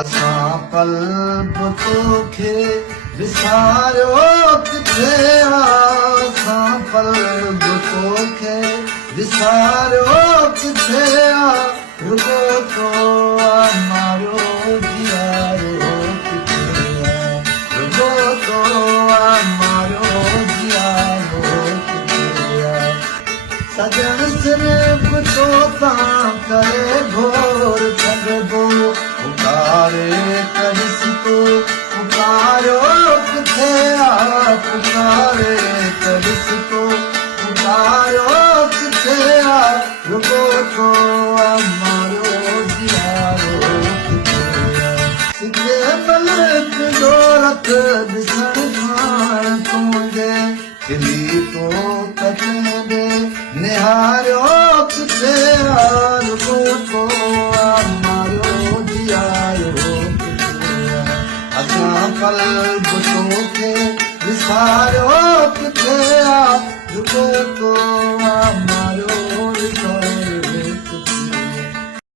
असां क़ल्ब तोखे विसारियो किथे असां क़ल्ब तोखे विसारियो किथे रुगो तो मारियो जियारो किथे रुगो तो मारियो जियारो किथे सजन सिर्फ तो तां करे घोर छॾबो पुकारे करिस तो पुकारियो किथे पुकारे करिस तो पुकारियो किथे रुगो तो मारियो जियारो किथे सिके मलक दौलत ॾिसण खां तुंहिंजे खिली तो कटे निहारियो किथे रुगो तो मारियो जियारो किथे असां क़ल्ब तोखे विसारियो